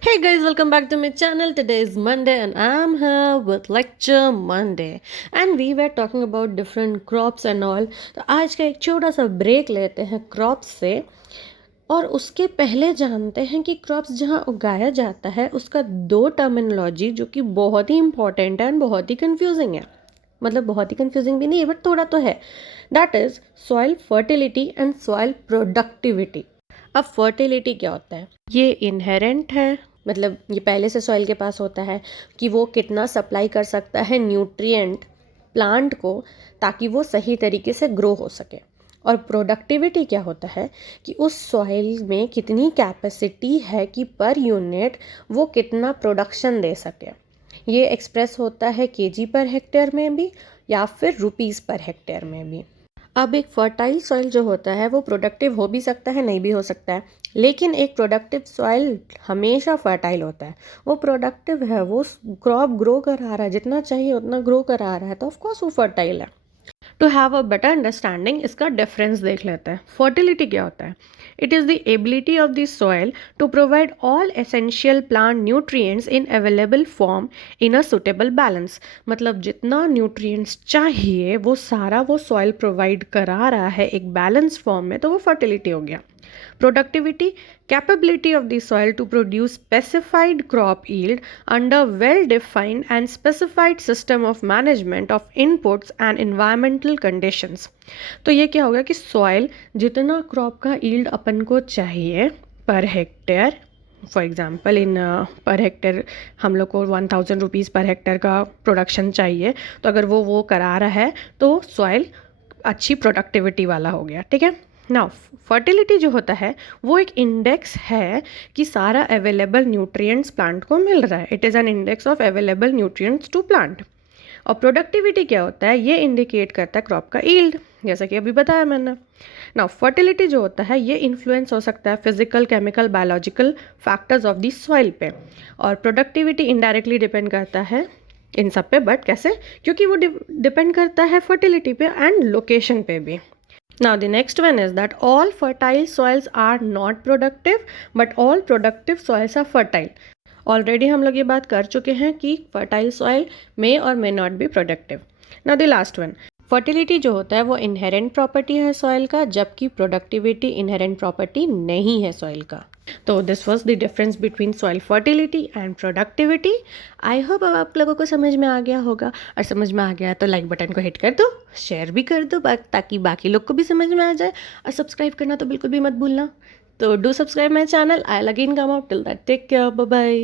Hey guys, welcome back to my channel. Today is Monday and I'm here with lecture Monday and we were talking about different crops and all. तो आज का एक छोटा सा break लेते हैं crops से और उसके पहले जानते हैं कि क्रॉप्स जहाँ उगाया जाता है उसका दो टर्मिनोलॉजी जो कि बहुत ही इंपॉर्टेंट है एंड बहुत ही कंफ्यूजिंग है. मतलब बहुत ही कंफ्यूजिंग भी नहीं है बट थोड़ा तो है. That is soil fertility and soil productivity. अब फर्टिलिटी क्या होता है? ये इनहेरेंट है, मतलब ये पहले से सॉइल के पास होता है कि वो कितना सप्लाई कर सकता है न्यूट्रिएंट प्लांट को ताकि वो सही तरीके से ग्रो हो सके. और प्रोडक्टिविटी क्या होता है कि उस सॉइल में कितनी कैपेसिटी है कि पर यूनिट वो कितना प्रोडक्शन दे सके. ये एक्सप्रेस होता है केजी पर हेक्टेयर में भी या फिर रुपीस पर हेक्टेयर में भी. अब एक फर्टाइल सॉइल जो होता है वो प्रोडक्टिव हो भी सकता है, नहीं भी हो सकता है, लेकिन एक प्रोडक्टिव सॉइल हमेशा फर्टाइल होता है. वो प्रोडक्टिव है, वो क्रॉप ग्रो करा रहा है, जितना चाहिए उतना ग्रो करा रहा है, तो ऑफकोर्स वो फर्टाइल है. To have a better understanding इसका डिफरेंस देख लेते हैं. फर्टिलिटी क्या होता है? It is the ability of the soil to provide all essential plant nutrients in available form in a suitable balance. मतलब जितना न्यूट्रिएंट्स चाहिए वो सारा वो सॉइल प्रोवाइड करा रहा है एक बैलेंस फॉर्म में, तो वो फर्टिलिटी हो गया. Productivity, capability of the soil to produce specified crop yield under well-defined and specified system of management of inputs and environmental conditions. तो ये क्या हो गया कि सॉइल जितना क्रॉप का यील्ड अपन को चाहिए per hectare, for example in per hectare हम लोग को 1000 रुपीज़ पर हेक्टेयर का प्रोडक्शन चाहिए, तो अगर वो करा रहा है तो सॉइल अच्छी प्रोडक्टिविटी वाला हो गया. ठीक है. नाउ फर्टिलिटी जो होता है वो एक इंडेक्स है कि सारा अवेलेबल न्यूट्रिएंट्स प्लांट को मिल रहा है. It is an index of available nutrients to plant. और प्रोडक्टिविटी क्या होता है? ये इंडिकेट करता है क्रॉप का यील्ड, जैसा कि अभी बताया मैंने. नाउ फर्टिलिटी जो होता है ये इन्फ्लुएंस हो सकता है physical, chemical, biological factors of the soil पे. और प्रोडक्टिविटी इनडायरेक्टली डिपेंड करता है इन सब पे. बट कैसे? क्योंकि वो डिपेंड करता है फर्टिलिटी पे एंड लोकेशन पे भी. Now the next one is that all fertile soils are not productive but all productive soils are fertile. Already हम लोग ये बात कर चुके हैं कि फर्टाइल सॉइल मे और may not be productive. Now the last one, fertility जो होता है वो इनहेरेंट प्रॉपर्टी है सॉइल का, जबकि प्रोडक्टिविटी इनहेरेंट प्रॉपर्टी नहीं है सॉइल का. तो this was the difference between soil fertility and productivity. I hope अब आप लोगों को समझ में आ गया होगा, और समझ में आ गया तो लाइक बटन को हिट कर दो, शेयर भी कर दो ताकि बाकी लोग को भी समझ में आ जाए. और सब्सक्राइब करना तो बिल्कुल भी मत भूलना. तो do subscribe my channel. I again come out. Till that take care. Bye bye.